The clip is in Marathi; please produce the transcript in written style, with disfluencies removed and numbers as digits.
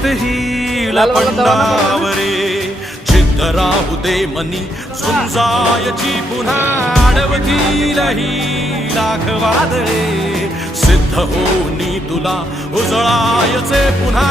जित ही लपंडावरे जिद्द राहू दे मनी झुंजायची पुन्हा अडवतील ही लाख वादळे सिद्ध होनी तुला उजळायचे पुन्हा